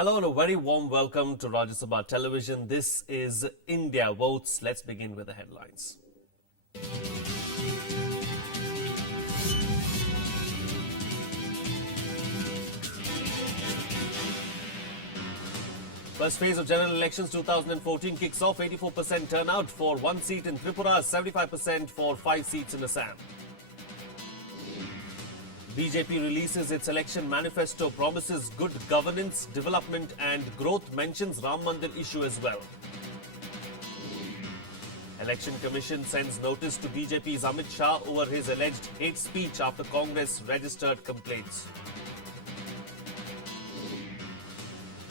Hello and a very warm welcome to Rajya Sabha Television. This is India Votes. Let's begin with the headlines. First phase of general elections 2014 kicks off. 84% turnout for one seat in Tripura, 75% for 5 seats in Assam. BJP releases its election manifesto, promises good governance, development and growth, mentions Ram Mandir issue as well. Election Commission sends notice to BJP's Amit Shah over his alleged hate speech after Congress registered complaints.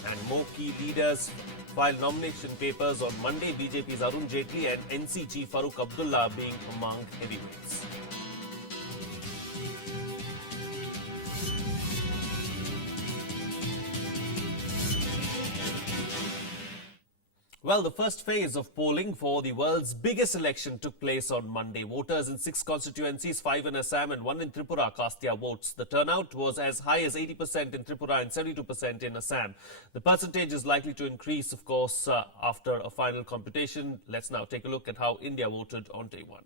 And more key leaders file nomination papers on Monday. BJP's Arun Jaitley and NC Chief Farooq Abdullah being among heavyweights. Well, the first phase of polling for the world's biggest election took place on Monday. Voters in 6 constituencies, 5 in Assam and 1 in Tripura, cast their votes. The turnout was as high as 80% in Tripura and 72% in Assam. The percentage is likely to increase, of course, after a final computation. Let's now take a look at how India voted on day one.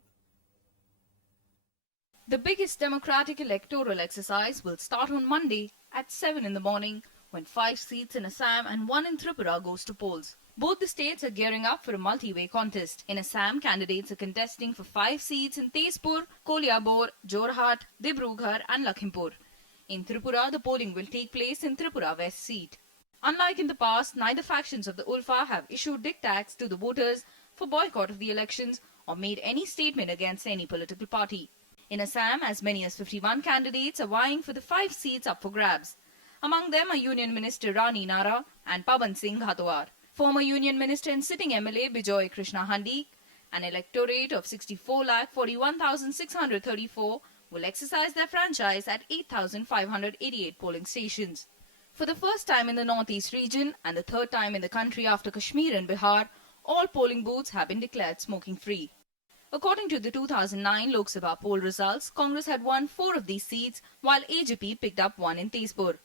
The biggest democratic electoral exercise will start on Monday at 7 in the morning when 5 seats in Assam and 1 in Tripura goes to polls. Both the states are gearing up for a multi-way contest. In Assam, candidates are contesting for 5 seats in Tezpur, Koliabor, Jorhat, Dibrugarh and Lakhimpur. In Tripura, the polling will take place in Tripura West seat. Unlike in the past, neither factions of the Ulfa have issued diktats to the voters for boycott of the elections or made any statement against any political party. In Assam, as many as 51 candidates are vying for the 5 seats up for grabs. Among them are Union Minister Rani Nara and Pawan Singh Ghatwar. Former Union Minister and sitting MLA Bijoy Krishna Handi, an electorate of 64,41,634 will exercise their franchise at 8,588 polling stations. For the first time in the Northeast region and the third time in the country after Kashmir and Bihar, all polling booths have been declared smoking-free. According to the 2009 Lok Sabha poll results, Congress had won 4 of these seats while AJP picked up 1 in Tezpur.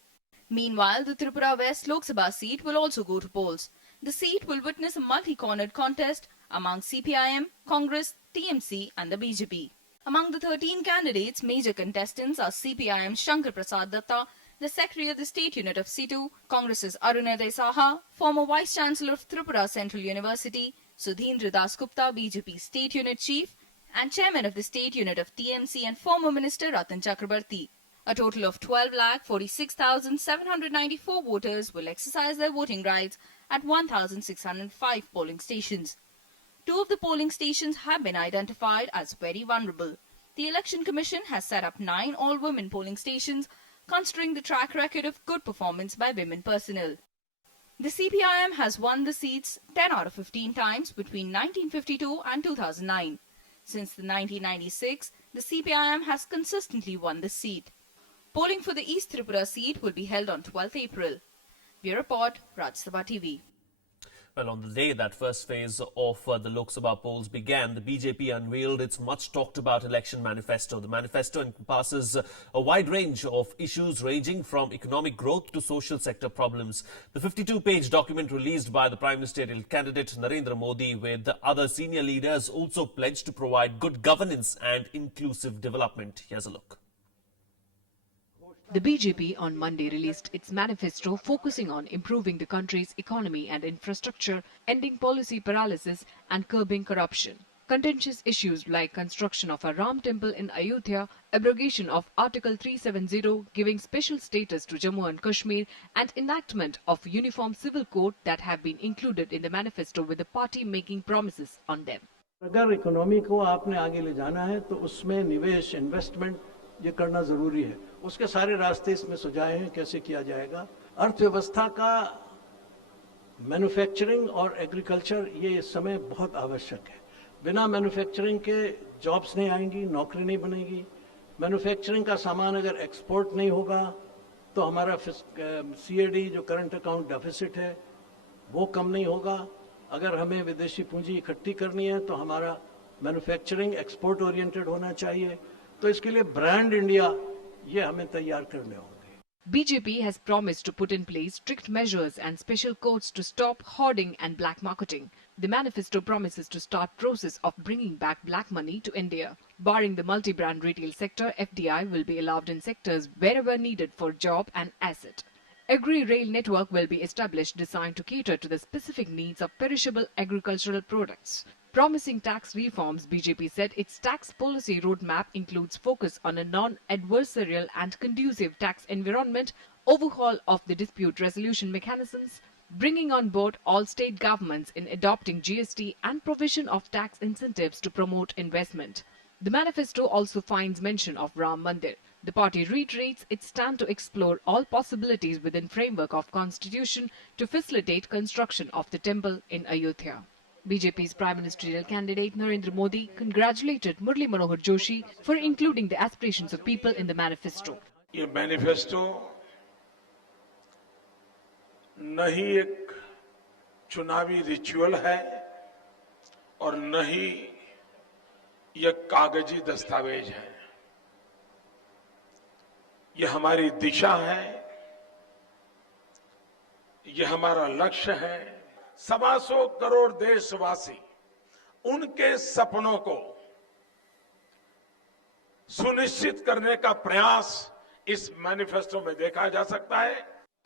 Meanwhile, the Tripura West Lok Sabha seat will also go to polls. The seat will witness a multi-cornered contest among CPIM, Congress, TMC and the BJP. Among the 13 candidates, major contestants are CPIM's Shankar Prasad Datta, the Secretary of the State Unit of Situ, Congress's Arunoday Saha, former Vice-Chancellor of Tripura Central University, Sudhindra Das Gupta, BJP State Unit Chief, and Chairman of the State Unit of TMC and former Minister Ratan Chakrabarti. A total of 12,46,794 voters will exercise their voting rights at 1,605 polling stations. 2 of the polling stations have been identified as very vulnerable. The Election Commission has set up 9 all-women polling stations, considering the track record of good performance by women personnel. The CPIM has won the seats 10 out of 15 times between 1952 and 2009. Since the 1996, the CPIM has consistently won the seat. Polling for the East Tripura seat will be held on 12th April. We report Rajya Sabha TV. Well, on the day that first phase of the Lok Sabha polls began, the BJP unveiled its much-talked-about election manifesto. The manifesto encompasses a wide range of issues ranging from economic growth to social sector problems. The 52-page document released by the Prime Ministerial candidate Narendra Modi with other senior leaders also pledged to provide good governance and inclusive development. Here's a look. The BJP on Monday released its manifesto focusing on improving the country's economy and infrastructure, ending policy paralysis and curbing corruption. Contentious issues like construction of a Ram temple in Ayodhya, abrogation of Article 370 giving special status to Jammu and Kashmir and enactment of uniform civil code that have been included in the manifesto with the party making promises on them. अगर economy को आपने आगे ले जाना है तो उसमें निवेश इन्वेस्टमेंट ये करना जरूरी है उसके सारे रास्ते इसमें सुझाए हैं कैसे किया जाएगा अर्थव्यवस्था का मैन्युफैक्चरिंग और एग्रीकल्चर ये इस समय बहुत आवश्यक है बिना मैन्युफैक्चरिंग के जॉब्स नहीं आएंगी नौकरी नहीं बनेगी मैन्युफैक्चरिंग का सामान अगर एक्सपोर्ट नहीं होगा तो हमारा सीएडी जो करंट अकाउंट डेफिसिट है वो कम नहीं होगा अगर हमें विदेशी पूंजी इकट्ठी करनी है तो हमारा मैन्युफैक्चरिंग एक्सपोर्ट ओरिएंटेड होना चाहिए तो इसके लिए ब्रांड इंडिया ये हमें तैयार करने होंगे। BJP has promised to put in place strict measures and special courts to stop hoarding and black marketing. The manifesto promises to start process of bringing back black money to India. Barring the multi-brand retail sector, FDI will be allowed in sectors wherever needed for job and asset. Agri-rail network will be established designed to cater to the specific needs of perishable agricultural products. Promising tax reforms, BJP said its tax policy roadmap includes focus on a non-adversarial and conducive tax environment, overhaul of the dispute resolution mechanisms, bringing on board all state governments in adopting GST and provision of tax incentives to promote investment. The manifesto also finds mention of Ram Mandir. The party reiterates its stand to explore all possibilities within framework of constitution to facilitate construction of the temple in Ayodhya. BJP's Prime Ministerial candidate Narendra Modi congratulated Murli Manohar Joshi for including the aspirations of people in the manifesto. ये manifesto न ही एक चुनावी ritual है और न ही यह कागजी दस्तावेज है। यह हमारी दिशा है, यह हमारा लक्ष्य है। 125 करोड़ देशवासी उनके सपनों को सुनिश्चित करने का प्रयास इस मैनिफेस्टो में देखा जा सकता है।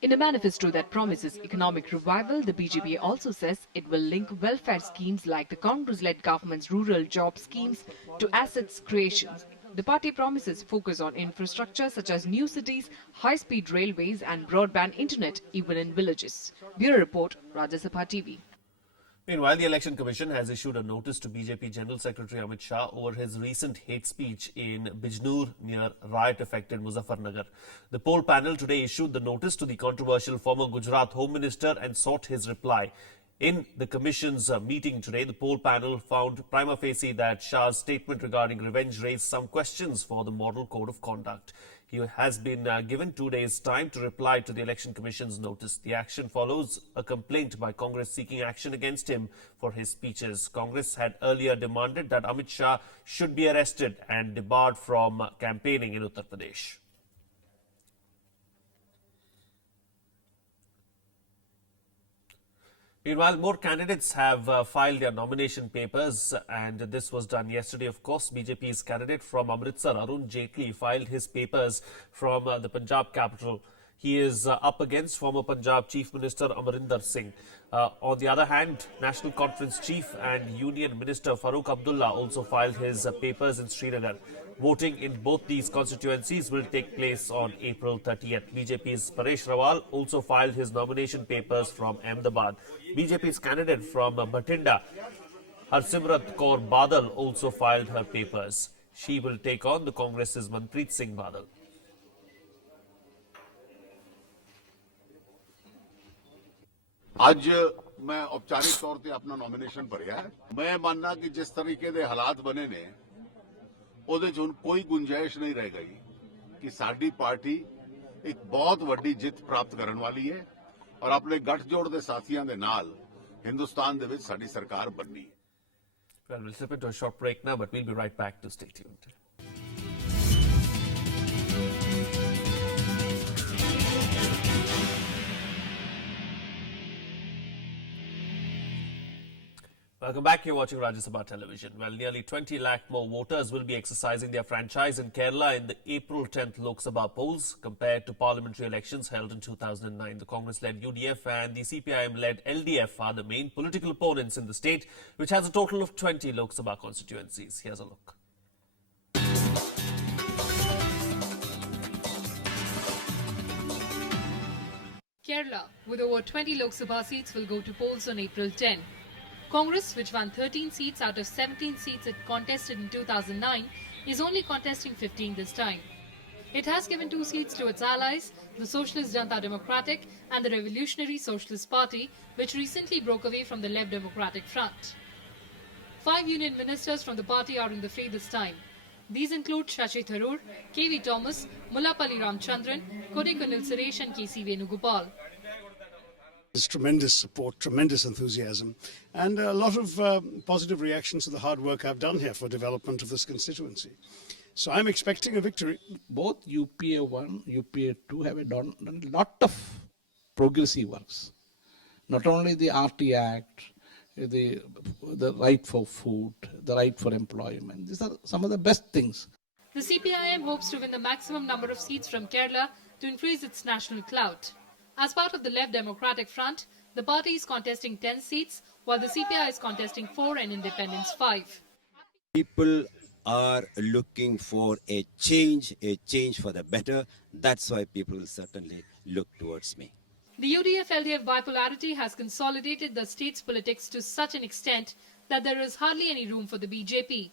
In a manifesto that promises economic revival, the BJP also says it will link welfare schemes like the Congress-led government's rural job schemes to assets creations. The party promises focus on infrastructure such as new cities, high-speed railways and broadband internet even in villages. Bureau Report, Rajya Sabha TV. Meanwhile, the Election Commission has issued a notice to BJP General Secretary Amit Shah over his recent hate speech in Bijnoor near riot-affected Muzaffarnagar. The poll panel today issued the notice to the controversial former Gujarat Home Minister and sought his reply. In the Commission's meeting today, the poll panel found prima facie that Shah's statement regarding revenge raised some questions for the Model Code of Conduct. He has been given 2 days' time to reply to the Election Commission's notice. The action follows a complaint by Congress seeking action against him for his speeches. Congress had earlier demanded that Amit Shah should be arrested and debarred from campaigning in Uttar Pradesh. Meanwhile, more candidates have filed their nomination papers, and this was done yesterday. Of course, BJP's candidate from Amritsar, Arun Jaitley, filed his papers from the Punjab capital. He is up against former Punjab Chief Minister Amarinder Singh. On the other hand, National Conference Chief and Union Minister Farooq Abdullah also filed his papers in Srinagar. Voting in both these constituencies will take place on April 30th. BJP's Paresh Rawal also filed his nomination papers from Ahmedabad. BJP's candidate from Bhatinda, Harsimrat Kaur Badal, also filed her papers. She will take on the Congress's Manpreet Singh Badal. आज मैं औपचारिक तौर पे अपना nomination भरिया है। मैं मानना कि जिस तरीके दे हालात बने ने ਉਹਦੇ ਚ ਹੁਣ ਕੋਈ ਗੁੰਜਾਇਸ਼ ਨਹੀਂ ਰਹਿ ਗਈ ਕਿ ਸਾਡੀ ਪਾਰਟੀ ਇੱਕ ਬਹੁਤ ਵੱਡੀ ਜਿੱਤ ਪ੍ਰਾਪਤ ਕਰਨ ਵਾਲੀ ਹੈ ਔਰ ਆਪਣੇ ਗੱਠਜੋੜ ਦੇ ਸਾਥੀਆਂ ਦੇ ਨਾਲ ਹਿੰਦੁਸਤਾਨ ਦੇ ਵਿੱਚ ਸਾਡੀ ਸਰਕਾਰ ਬਣਨੀ ਹੈ। Well, we'll slip into a short break now, but we'll be right back to stay tuned. Welcome back. You're watching Rajya Sabha Television. Well, nearly 20 lakh more voters will be exercising their franchise in Kerala in the April 10th Lok Sabha polls compared to parliamentary elections held in 2009. The Congress-led UDF and the CPIM-led LDF are the main political opponents in the state, which has a total of 20 Lok Sabha constituencies. Here's a look. Kerala, with over 20 Lok Sabha seats, will go to polls on April 10. Congress, which won 13 seats out of 17 seats it contested in 2009, is only contesting 15 this time. It has given 2 seats to its allies, the Socialist Janata Democratic and the Revolutionary Socialist Party, which recently broke away from the Left Democratic Front. 5 union ministers from the party are in the fray this time. These include Shashi Tharoor, K.V. Thomas, Mullapalli Ramchandran, Kodaikanil Suresh and K.C. Venugopal. There's tremendous support, tremendous enthusiasm, and a lot of positive reactions to the hard work I've done here for development of this constituency. So I'm expecting a victory. Both UPA 1, UPA 2 have done a lot of progressive works. Not only the RT Act, the right for food, the right for employment. These are some of the best things. The CPIM hopes to win the maximum number of seats from Kerala to increase its national clout. As part of the Left Democratic Front, the party is contesting 10 seats, while the CPI is contesting 4 and Independents 5. People are looking for a change for the better. That's why people will certainly look towards me. The UDF-LDF bipolarity has consolidated the state's politics to such an extent that there is hardly any room for the BJP.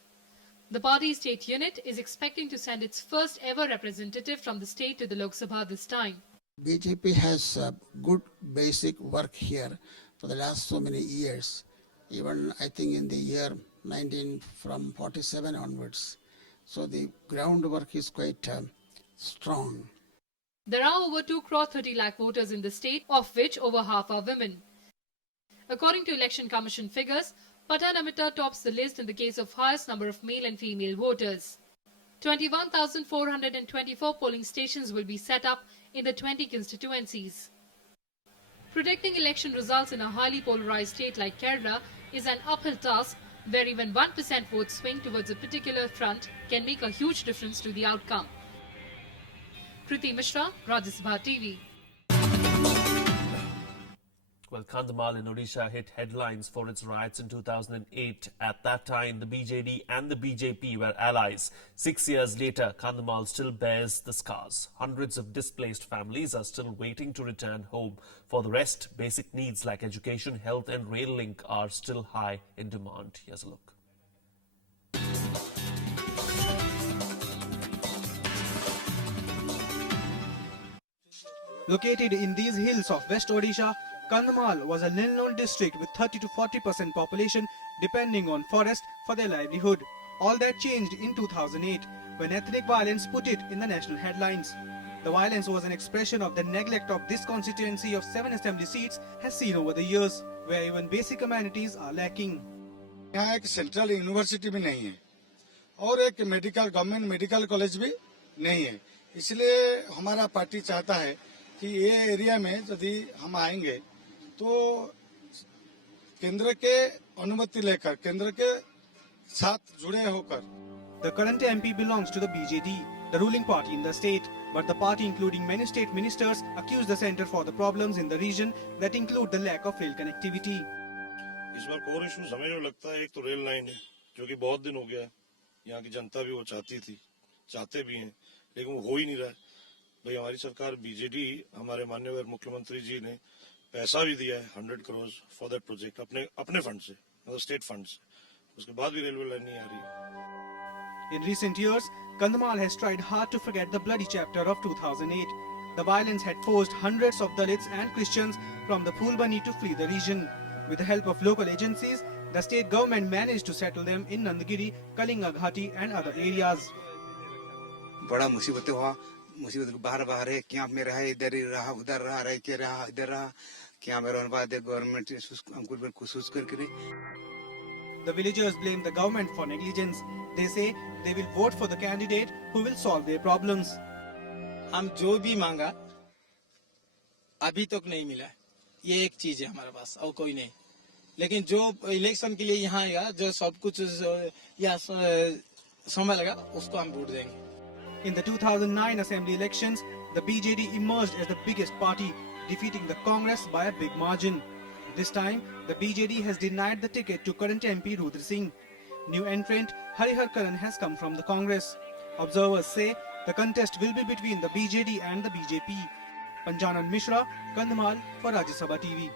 The party's state unit is expecting to send its first ever representative from the state to the Lok Sabha this time. BJP has good basic work here for the last so many years. Even I think in the year 1947 onwards. So the groundwork is quite strong. There are over 2 crore 30 lakh voters in the state, of which over half are women. According to Election Commission figures, Patanamita tops the list in the case of highest number of male and female voters. 21,424 polling stations will be set up in the 20 constituencies. Predicting election results in a highly polarized state like Kerala is an uphill task, where even 1% vote swing towards a particular front can make a huge difference to the outcome. Kriti Mishra, Rajya Sabha TV. Well, Kandhamal in Odisha hit headlines for its riots in 2008. At that time, the BJD and the BJP were allies. 6 years later, Kandhamal still bears the scars. Hundreds of displaced families are still waiting to return home. For the rest, basic needs like education, health and rail link are still high in demand. Here's a look. Located in these hills of West Odisha, Kandhamal was a little-known district with 30 to 40% population depending on forest for their livelihood. All that changed in 2008 when ethnic violence put it in the national headlines. The violence was an expression of the neglect of this constituency of 7 assembly seats has seen over the years, where even basic amenities are lacking. यहाँ एक central university भी नहीं है और एक government medical college भी नहीं है, इसलिए हमारा पार्टी चाहता है कि ये एरिया में यदि हम आएंगे तो केंद्र के अनुमति लेकर केंद्र के साथ जुड़े होकर. The current MP belongs to the BJD, the ruling party in the state, but the party, including many state ministers, accuse the centre for the problems in the region that include the lack of rail connectivity. इस बार core issues हमें जो लगता है, एक तो rail line है जो कि बहुत दिन हो गया है, यहाँ की जनता भी वो चाहते भी हैं, लेकिन वो हो ही नहीं रहा है. भाई हमारी सरकार बीजेडी, हमारे माननीय मुख्यमंत्री जी ने पैसा भी दिया है 100 करोड़ फॉर दैट प्रोजेक्ट अपने फंड से, मतलब स्टेट फंड से. उसके बाद भी रेलवे लाइन नहीं आ रही है. In recent years, Kandhamal has tried hard to forget the bloody chapter of 2008. The violence had forced hundreds of Dalits and Christians from the Phulbani to flee the region. With the help of local agencies, the state government managed to settle them in Nandagiri, Kalinga Ghati and other areas. बड़ा मुसीबतें हुआ, मुसीबत बाहर है, क्या में रहा, इधर ही रहा, उधर रहा, रह के रहा, इधर रहा, क्या में रहने बाद गवर्नमेंट हमको कुछ करके. The villagers blame the government for negligence. They say they will vote for the candidate who will solve their problems. हम जो भी मांगा अभी तक नहीं मिला, ये एक चीज है हमारे पास और कोई नहीं. लेकिन जो इलेक्शन के लिए यहाँ आएगा, जो सब कुछ यहाँ समय लगा, उसको हम वोट देंगे. In the 2009 assembly elections, the BJD emerged as the biggest party, defeating the Congress by a big margin. This time, the BJD has denied the ticket to current MP Rudra Singh. New entrant Harihar Karan has come from the Congress. Observers say the contest will be between the BJD and the BJP. Panjanan Mishra, Kandhamal for Rajya Sabha TV.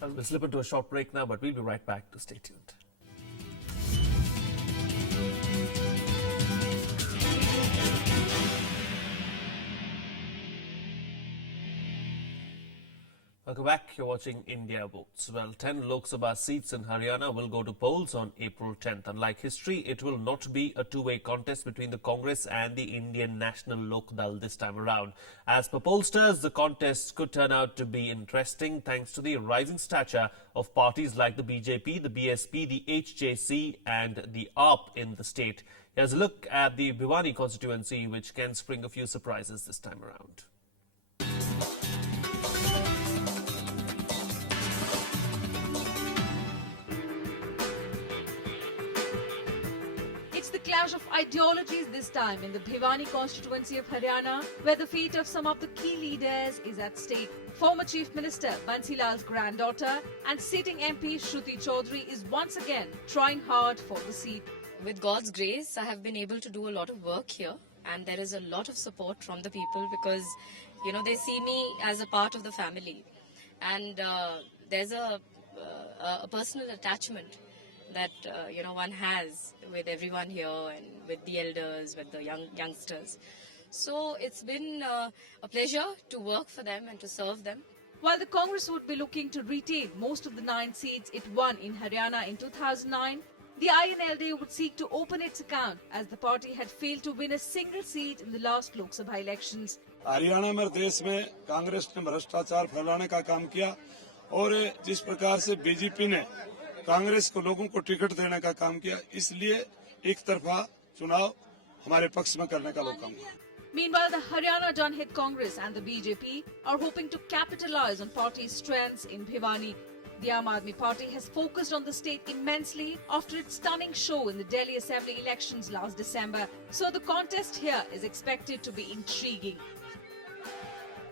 We'll slip into a short break now, but we'll be right back, to stay tuned. Welcome back. You're watching India Votes. Well, 10 Lok Sabha seats in Haryana will go to polls on April 10th. Unlike history, it will not be a two-way contest between the Congress and the Indian National Lok Dal this time around. As per pollsters, the contest could turn out to be interesting thanks to the rising stature of parties like the BJP, the BSP, the HJC and the AAP in the state. Here's a look at the Bhiwani constituency, which can spring a few surprises this time around. It's the clash of ideologies this time in the Bhiwani constituency of Haryana, where the fate of some of the key leaders is at stake. Former Chief Minister Bansilal's granddaughter and sitting MP Shruti Chaudhary is once again trying hard for the seat. With God's grace, I have been able to do a lot of work here, and there is a lot of support from the people because, you know, they see me as a part of the family, and there's a personal attachment that one has with everyone here and with the elders, with the youngsters. So it's been a pleasure to work for them and to serve them. While the Congress would be looking to retain most of the 9 seats it won in Haryana in 2009, the INLD would seek to open its account as the party had failed to win a single seat in the last Lok Sabha elections. Haryana में देश में कांग्रेस ने भ्रष्टाचार फैलाने का काम किया और जिस प्रकार से बीजेपी ने कांग्रेस को लोगों को टिकट देने का काम किया, इसलिए एक तरफा चुनाव हमारे पक्ष में करने का लोग काम किया. Meanwhile, the Haryana Janhit Congress and the BJP are hoping to capitalize on party's strengths in Bhiwani. The Aam Aadmi Party has focused on the state immensely after its stunning show in the Delhi Assembly elections last December. So the contest here is expected to be intriguing.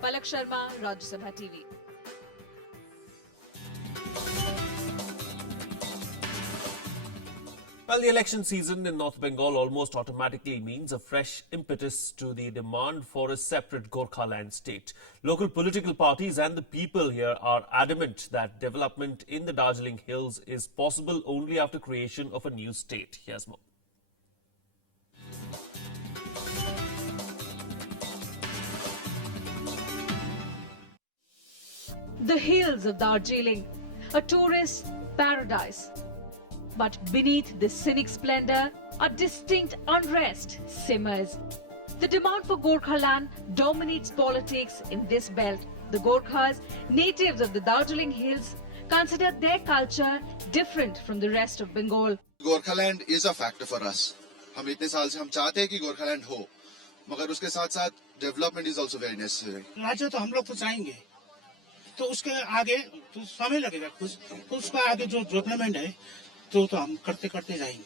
Palak Sharma, Rajya Sabha TV. Well, the election season in North Bengal almost automatically means a fresh impetus to the demand for a separate Gorkhaland state. Local political parties and the people here are adamant that development in the Darjeeling Hills is possible only after creation of a new state. Here's more. The hills of Darjeeling, a tourist paradise. But beneath this scenic splendor, a distinct unrest simmers. The demand for Gorkhaland dominates politics in this belt. The Gorkhas, natives of the Darjeeling Hills, consider their culture different from the rest of Bengal. Gorkhaland is a factor for us. हम इतने साल से हम चाहते हैं कि गोरखालैंड हो, मगर उसके साथ-साथ development is also very necessary. राज्य तो हम लोग तो चाहेंगे, तो उसके आगे तो समय लगेगा कुछ, उसका आगे जो डेवलपमेंट है तो हम करते करते जाएंगे.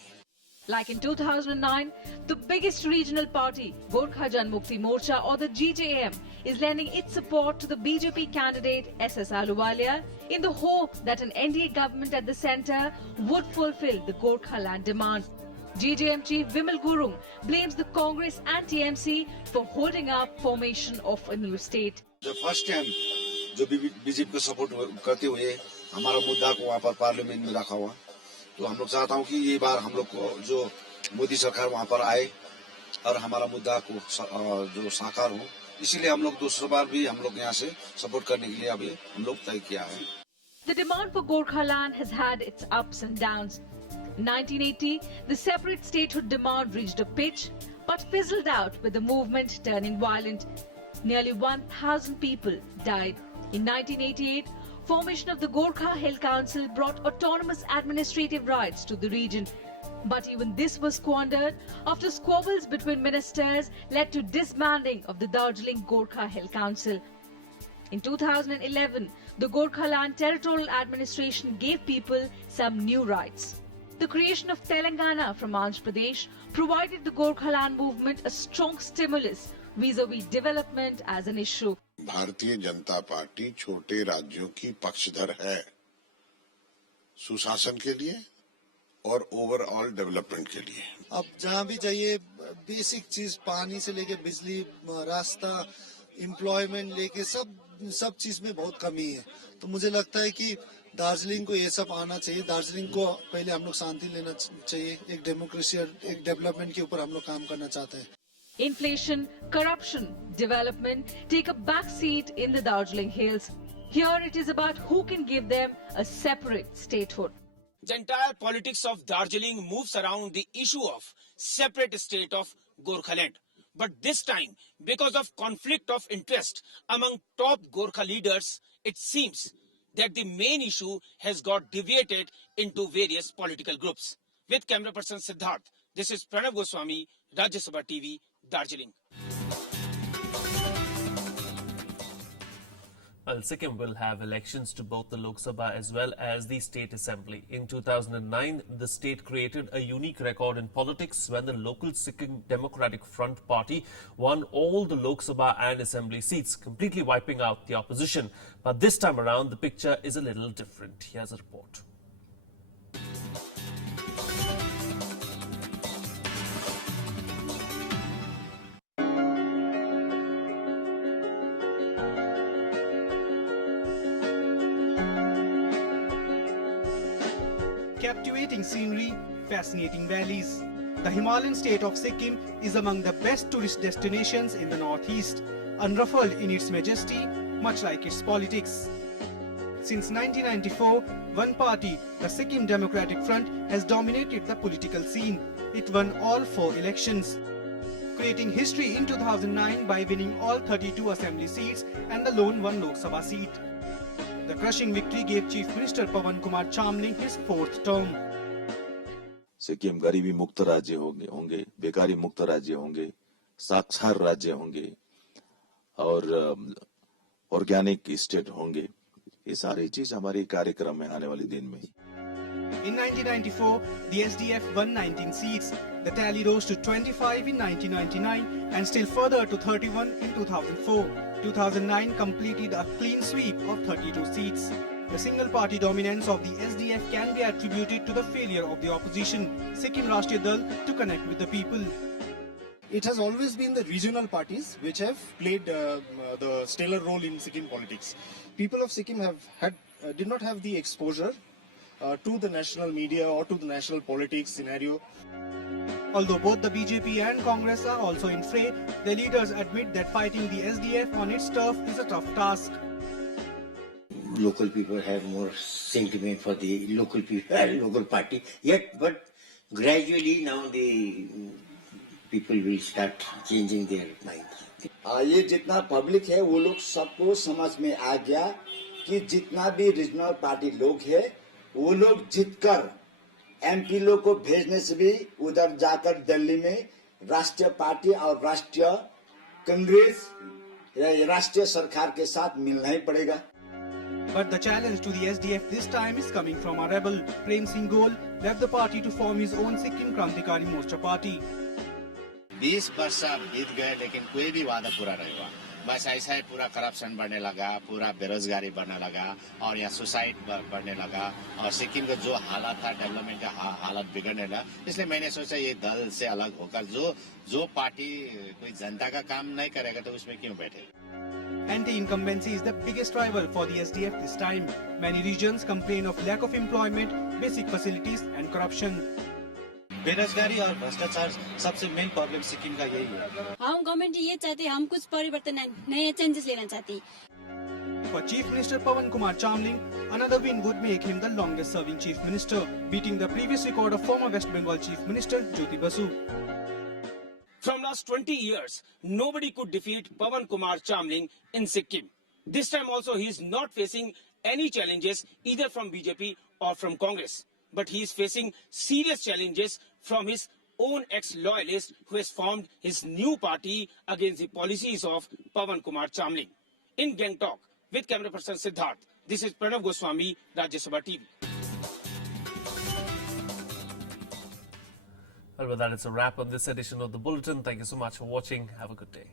Like in 2009, the biggest regional party, Gorkha Janmukti Morcha or the GJM, is lending its support to the BJP candidate SS Ahluwalia in the hope that an NDA government at the centre would fulfill the Gorkhaland demand. GJM chief Vimal Gurung blames the Congress and TMC for holding up formation of a new state. The first time जो BJP को support करते हुए हमारा मुद्दा को वहाँ पर parliament में रखा हुआ, तो हम लोग चाहता हूँ कि ये बार हम लोग को जो मोदी सरकार वहाँ पर आए और हमारा मुद्दा को जो साकार हो, इसीलिए हम लोग दूसरी बार भी हम लोग यहाँ से सपोर्ट करने के लिए अभी हम लोग तय किया है. The demand for Gorkhaland has had its ups and downs. In 1980, the separate statehood demand reached a pitch but fizzled out with the movement turning violent. Nearly 1,000 people died. In 1988, formation of the Gorkha Hill Council brought autonomous administrative rights to the region. But even this was squandered after squabbles between ministers led to disbanding of the Darjeeling Gorkha Hill Council. In 2011, the Gorkhaland Territorial Administration gave people some new rights. The creation of Telangana from Andhra Pradesh provided the Gorkhaland movement a strong stimulus vis-a-vis development as an issue. Bharatiya Janata party छोटे राज्यों की पक्षधर है, सुशासन के लिए और overall development के लिए. अब जहाँ भी चाहिए बेसिक चीज, पानी से लेके बिजली, रास्ता, एम्प्लॉयमेंट लेके सब चीज में बहुत कमी है. तो मुझे लगता है कि दार्जिलिंग को ये सब आना चाहिए. दार्जिलिंग को पहले हम लोग शांति लेना चाहिए, एक डेमोक्रेसी और एक डेवलपमेंट के ऊपर हम लोग काम करना चाहते हैं. Inflation, corruption, development take a back seat in the Darjeeling Hills. Here it is about who can give them a separate statehood. The entire politics of Darjeeling moves around the issue of separate state of Gorkhaland. But this time, because of conflict of interest among top Gorkha leaders, it seems that the main issue has got deviated into various political groups. With camera person Siddharth, this is Pranav Goswami, Rajya Sabha TV, Darjeeling. Well, Sikkim will have elections to both the Lok Sabha as well as the State Assembly. In 2009, the state created a unique record in politics when the local Sikkim Democratic Front Party won all the Lok Sabha and Assembly seats, completely wiping out the opposition. But this time around, the picture is a little different. Here's a report. Captivating scenery, fascinating valleys. The Himalayan state of Sikkim is among the best tourist destinations in the northeast, unruffled in its majesty, much like its politics. Since 1994, one party, the Sikkim Democratic Front, has dominated the political scene. It won all 4 elections, creating history in 2009 by winning all 32 assembly seats and the lone 1 Lok Sabha seat. The crushing victory gave Chief Minister Pawan Kumar Chamling his 4th term. Sikkim गरीबी मुक्त राज्य होंगे, बेकारी मुक्त राज्य होंगे, साक्षर राज्य होंगे और ऑर्गेनिक स्टेट होंगे. ये सारी चीज हमारे कार्यक्रम में आने वाले दिन में. In 1994, the SDF won 19 seats. The tally rose to 25 in 1999 and still further to 31 in 2004. 2009 completed a clean sweep of 32 seats. The single-party dominance of the SDF can be attributed to the failure of the opposition, Sikkim Rashtriya Dal, to connect with the people. It has always been the regional parties which have played the stellar role in Sikkim politics. People of Sikkim did not have the exposure to the national media or to the national politics scenario. Although both the BJP and Congress are also in fray, the leaders admit that fighting the SDF on its turf is a tough task. Local people have more sentiment for the local people, local party. But gradually now the people will start changing their minds. ये जितना public है वो लोग सबको समझ में आ गया कि जितना भी रीजनल पार्टी लोग है वो लोग जीतकर एमपी लोग को भेजने से भी उधर जाकर दिल्ली में राष्ट्रीय पार्टी और राष्ट्रीय कांग्रेस राष्ट्रीय सरकार के साथ मिलना ही पड़ेगा. But the challenge to the SDF this time is coming from a rebel. Prem Singh Gol left the party to form his own Sikkim Krantikari Morcha party. 20 वर्ष बीत गए लेकिन कोई भी वादा पूरा नहीं हुआ. बस ऐसा ही पूरा करप्शन बढ़ने लगा, पूरा बेरोजगारी बढ़ने लगा और यहाँ सुसाइड बढ़ने लगा और सिक्किम का जो हालात था डेवलपमेंट का हालत बिगड़ने लगा. इसलिए मैंने सोचा ये दल से अलग होकर जो पार्टी कोई जनता का काम नहीं करेगा तो उसमें क्यों बैठे. Anti-incumbency is the biggest rival for the SDF this time. Many regions complain of lack of employment, basic facilities and corruption. बेरोजगारी और भ्रष्टाचार सबसे मेन प्रॉब्लम सिक्किम का यही है. हम गवर्नमेंट ये चाहते हैं, हम कुछ परिवर्तन नए चेंजेस लेना चाहते हैं. For Chief Minister Pawan Kumar Chamling, another win would make him the longest serving Chief Minister, beating the previous record of former West Bengal Chief Minister Jyoti Basu. From last 20 years, nobody could defeat Pawan Kumar Chamling in Sikkim. This time also he is not facing any challenges either from BJP or from Congress. But he is facing serious challenges from his own ex-loyalist who has formed his new party against the policies of Pawan Kumar Chamling. In Gangtok, with camera person Siddharth, this is Pranav Goswami, Rajya Sabha TV. Well, with that, it's a wrap on this edition of the Bulletin. Thank you so much for watching. Have a good day.